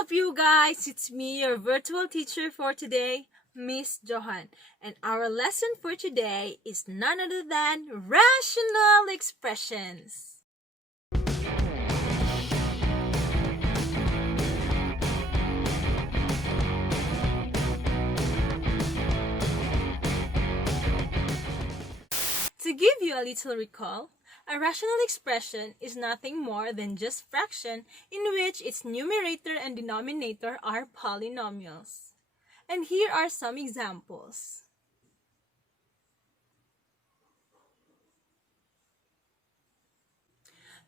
up, you guys? It's me, your virtual teacher for today, Miss Johanne. And our lesson for today is none other than rational expressions. To give you a little recall, a rational expression is nothing more than just fraction in which its numerator and denominator are polynomials. And here are some examples.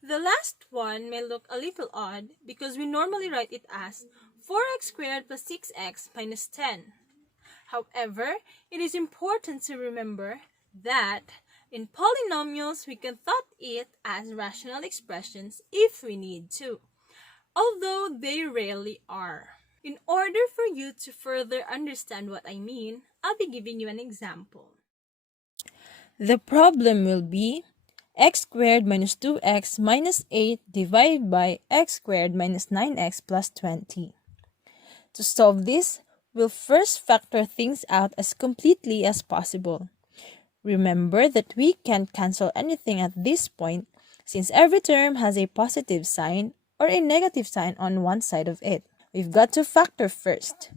The last one may look a little odd because we normally write it as 4x squared plus 6x minus 10. However, it is important to remember that in polynomials, we can thought it as rational expressions if we need to, although they rarely are. In order for you to further understand what I mean, I'll be giving you an example. The problem will be x squared minus 2x minus 8 divided by x squared minus 9x plus 20. To solve this, we'll first factor things out as completely as possible. Remember that we can't cancel anything at this point since every term has a positive sign or a negative sign on one side of it. We've got to factor first.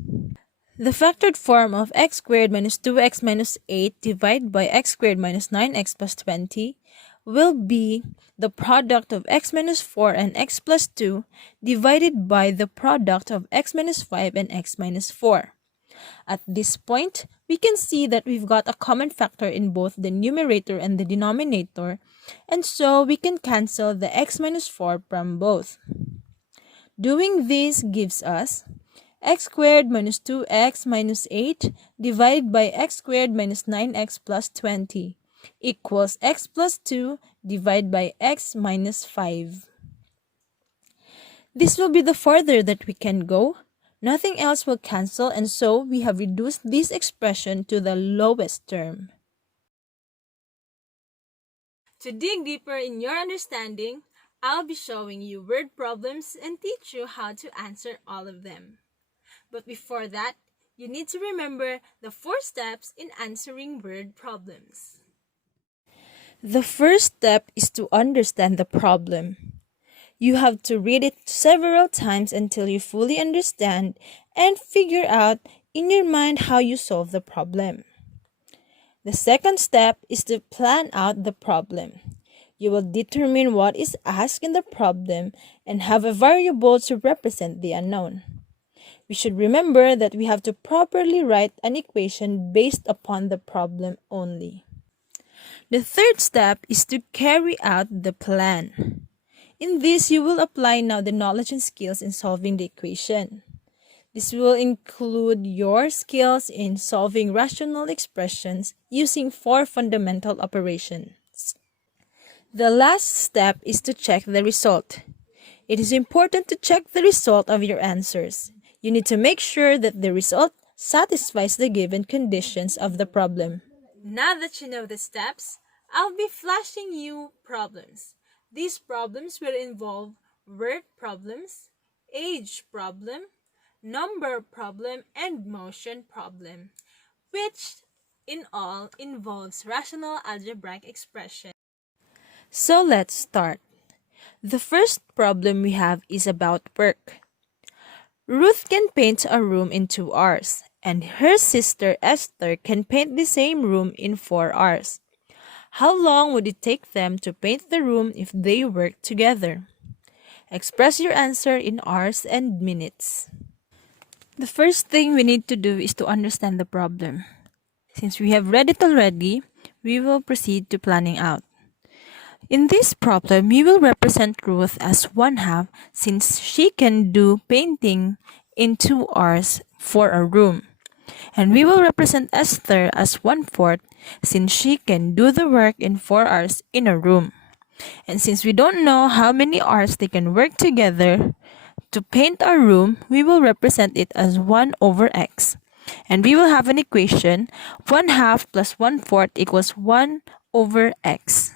The factored form of x squared minus 2x minus 8 divided by x squared minus 9x plus 20 will be the product of x minus 4 and x plus 2 divided by the product of x minus 5 and x minus 4. At this point, we can see that we've got a common factor in both the numerator and the denominator, and so we can cancel the x minus 4 from both. Doing this gives us x squared minus 2x minus 8 divided by x squared minus 9x plus 20 equals x plus 2 divided by x minus 5. This will be the further that we can go. Nothing else will cancel, and so we have reduced this expression to the lowest term. To dig deeper in your understanding, I'll be showing you word problems and teach you how to answer all of them. But before that, you need to remember the 4 steps in answering word problems. The first step is to understand the problem. You have to read it several times until you fully understand and figure out in your mind how you solve the problem. The second step is to plan out the problem. You will determine what is asked in the problem and have a variable to represent the unknown. We should remember that we have to properly write an equation based upon the problem only. The third step is to carry out the plan. In this, you will apply now the knowledge and skills in solving the equation. This will include your skills in solving rational expressions using 4 fundamental operations. The last step is to check the result. It is important to check the result of your answers. You need to make sure that the result satisfies the given conditions of the problem. Now that you know the steps, I'll be flashing you problems. These problems will involve word problems, age problem, number problem, and motion problem, which in all involves rational algebraic expression. So let's start. The first problem we have is about work. Ruth can paint a room in 2 hours, and her sister Esther can paint the same room in 4 hours. How long would it take them to paint the room if they worked together? Express your answer in hours and minutes. The first thing we need to do is to understand the problem. Since we have read it already, we will proceed to planning out. In this problem, we will represent Ruth as 1/2 since she can do painting in 2 hours for a room. And we will represent Esther as 1/4 since she can do the work in 4 hours in a room. And since we don't know how many hours they can work together to paint our room, we will represent it as 1/x. And we will have an equation 1/2 plus 1/4 equals 1/x.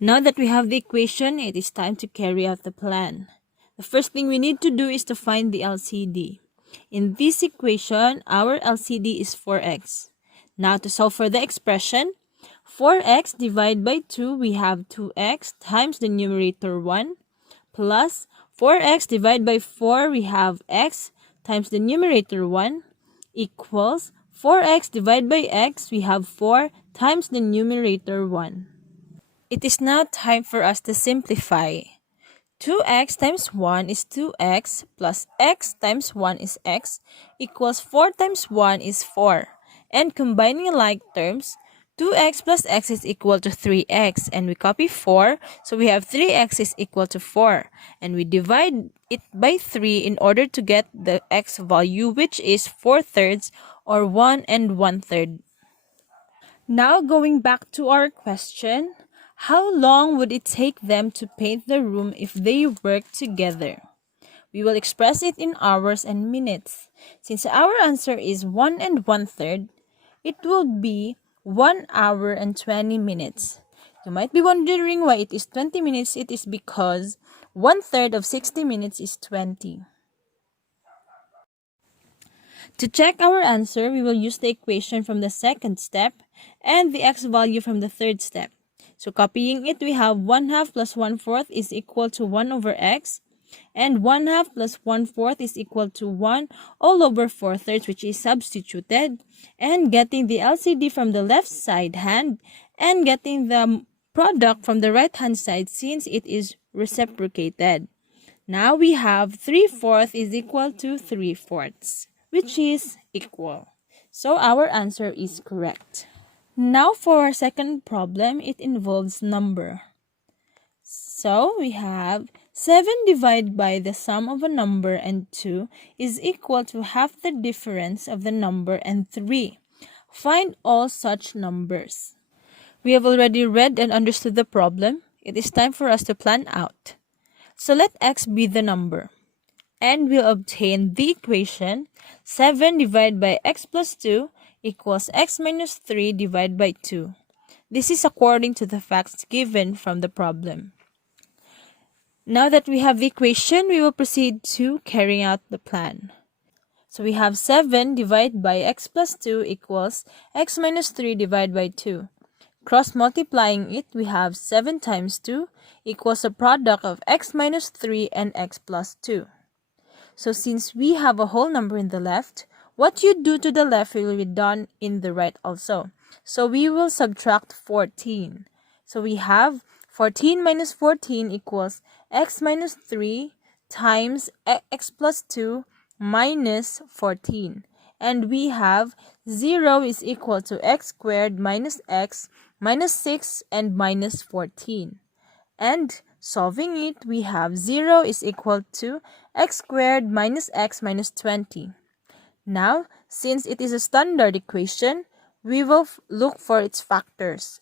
Now that we have the equation, it is time to carry out the plan. The first thing we need to do is to find the LCD. In this equation, our LCD is 4x. Now to solve for the expression, 4x divided by 2, we have 2x times the numerator 1 plus 4x divided by 4, we have x times the numerator 1 equals 4x divided by x, we have 4 times the numerator 1. It is now time for us to simplify. 2x times 1 is 2x plus x times 1 is x equals 4 times 1 is 4. And combining like terms, 2x plus x is equal to 3x, and we copy 4, so we have 3x is equal to 4. And we divide it by 3 in order to get the x value, which is 4/3 or 1 1/3. Now going back to our question, how long would it take them to paint the room if they work together? We will express it in hours and minutes. Since our answer is 1 1/3, it will be 1 hour and 20 minutes. You might be wondering why it is 20 minutes. It is because 1/3 of 60 minutes is 20. To check our answer, we will use the equation from the second step and the x value from the third step. So copying it, we have 1/2 plus 1/4 is equal to 1 over x, and 1/2 plus 1/4 is equal to 1 all over 4/3, which is substituted, and getting the LCD from the left side hand and getting the product from the right hand side since it is reciprocated. Now we have 3/4 is equal to 3/4, which is equal. So our answer is correct. Now for our second problem, it involves number. So we have 7 divided by the sum of a number and 2 is equal to half the difference of the number and 3. Find all such numbers. We have already read and understood the problem. It is time for us to plan out. So let x be the number. And we'll obtain the equation 7 divided by x plus 2 equals x minus 3 divided by 2. This is according to the facts given from the problem. Now that we have the equation, we will proceed to carrying out the plan. So we have 7 divided by x plus 2 equals x minus 3 divided by 2. Cross multiplying it, we have 7 times 2 equals a product of x minus 3 and x plus 2. So since we have a whole number in the left, what you do to the left will be done in the right also. So we will subtract 14. So we have 14 minus 14 equals x minus 3 times x plus 2 minus 14. And we have 0 is equal to x squared minus x minus 6 and minus 14. And solving it, we have 0 is equal to x squared minus x minus 20. Now, since it is a standard equation, we will look for its factors.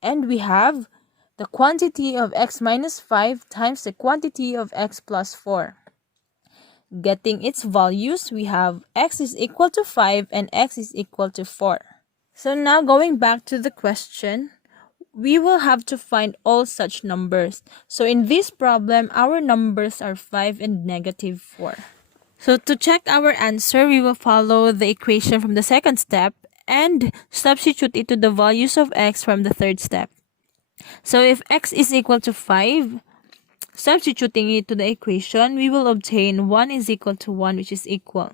And we have the quantity of x minus 5 times the quantity of x plus 4. Getting its values, we have x is equal to 5 and x is equal to 4. So now going back to the question, we will have to find all such numbers. So in this problem, our numbers are 5 and negative 4. So to check our answer, we will follow the equation from the second step and substitute it to the values of x from the third step. So if x is equal to 5, substituting it to the equation, we will obtain 1 is equal to 1, which is equal.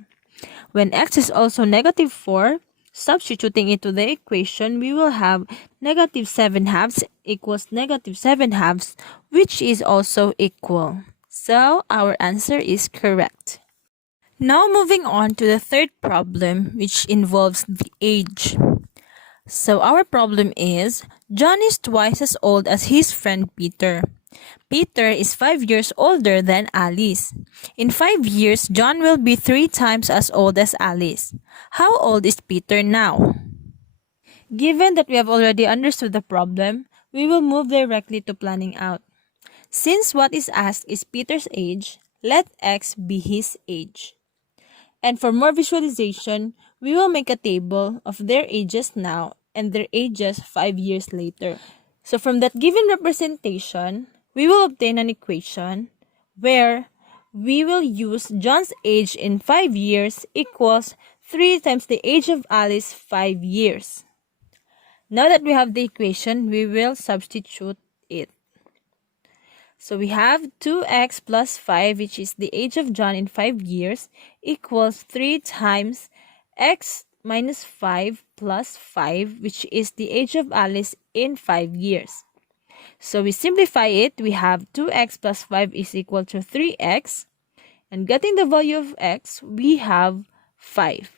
When x is also negative 4, substituting it to the equation, we will have negative 7 halves equals negative 7 halves, which is also equal. So our answer is correct. Now moving on to the third problem, which involves the age. So our problem is, John is twice as old as his friend Peter. Peter is 5 years older than Alice. In 5 years, John will be 3 times as old as Alice. How old is Peter now? Given that we have already understood the problem, we will move directly to planning out. Since what is asked is Peter's age, let x be his age. And for more visualization, we will make a table of their ages now and their ages 5 years later. So from that given representation, we will obtain an equation where we will use John's age in 5 years equals 3 times the age of Alice 5 years. Now that we have the equation, we will substitute it. So we have 2x plus 5, which is the age of John in 5 years, equals 3 times x minus 5 plus 5, which is the age of Alice in 5 years. So we simplify it. We have 2x plus 5 is equal to 3x. And getting the value of x, we have 5.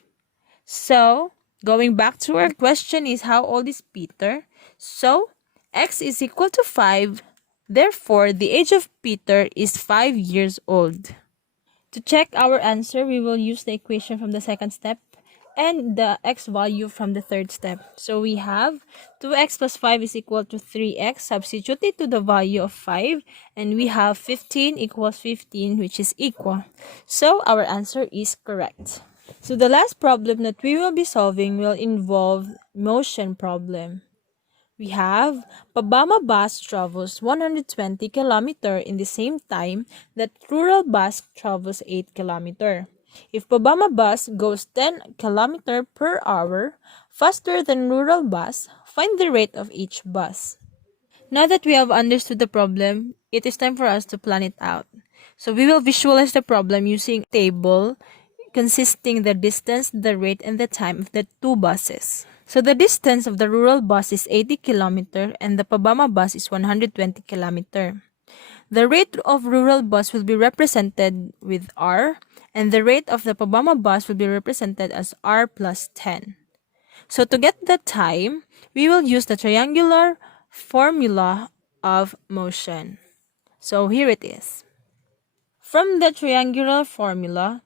So, going back to our question is how old is Peter? So, x is equal to 5. Therefore, the age of Peter is 5 years old. To check our answer, we will use the equation from the second step and the x value from the third step. So we have 2x plus 5 is equal to 3x. Substitute it to the value of 5. And we have 15 equals 15, which is equal. So our answer is correct. So the last problem that we will be solving will involve motion problem. We have Pabama bus travels 120 km in the same time that rural bus travels 8 km. If Pabama bus goes 10 km per hour faster than rural bus, find the rate of each bus. Now that we have understood the problem, it is time for us to plan it out. So we will visualize the problem using a table consisting the distance, the rate, and the time of the two buses. So the distance of the rural bus is 80 km and the Pabama bus is 120 km. The rate of rural bus will be represented with R, and the rate of the Pabama bus will be represented as R plus 10. So to get the time, we will use the triangular formula of motion. So here it is. From the triangular formula,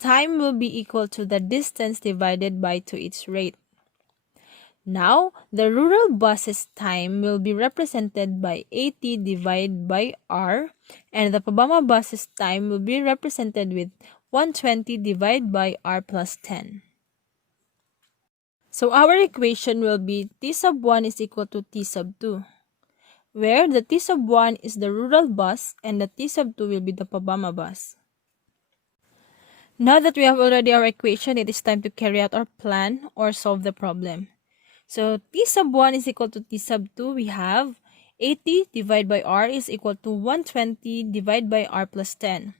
time will be equal to the distance divided by to its rate. Now, the rural bus's time will be represented by 80 divided by R, and the Pabama bus's time will be represented with 120 divided by R plus 10. So our equation will be T sub 1 is equal to T sub 2, where the T sub 1 is the rural bus and the T sub 2 will be the Pabama bus. Now that we have already our equation, it is time to carry out our plan or solve the problem. So T sub 1 is equal to T sub 2. We have 80 divided by R is equal to 120 divided by R plus 10.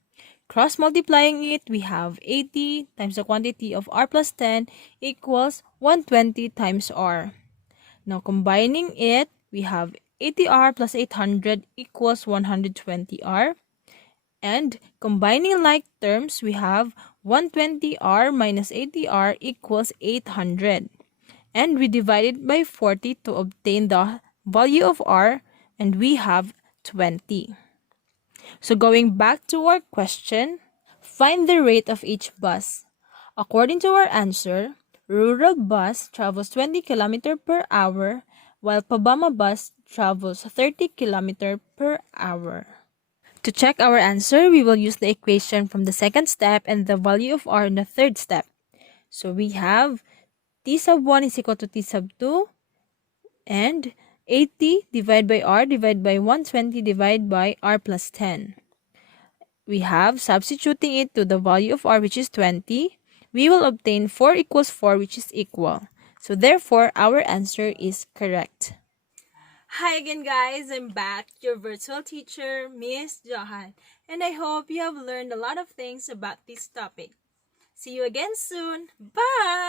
Cross multiplying it, we have 80 times the quantity of R plus 10 equals 120 times R. Now combining it, we have 80R plus 800 equals 120R. And combining like terms, we have 120R minus 80R equals 800. And we divide it by 40 to obtain the value of R, and we have 20. So going back to our question, find the rate of each bus. According to our answer, rural bus travels 20 km per hour, while Pabama bus travels 30 km per hour. To check our answer, we will use the equation from the second step and the value of R in the third step. So we have T sub 1 is equal to T sub 2, and 80 divided by R divided by 120 divided by R plus 10. We have substituting it to the value of R, which is 20. We will obtain 4 equals 4, which is equal. So therefore, our answer is correct. Hi again, guys. I'm back, your virtual teacher, Miss Johanne, and I hope you have learned a lot of things about this topic. See you again soon. Bye!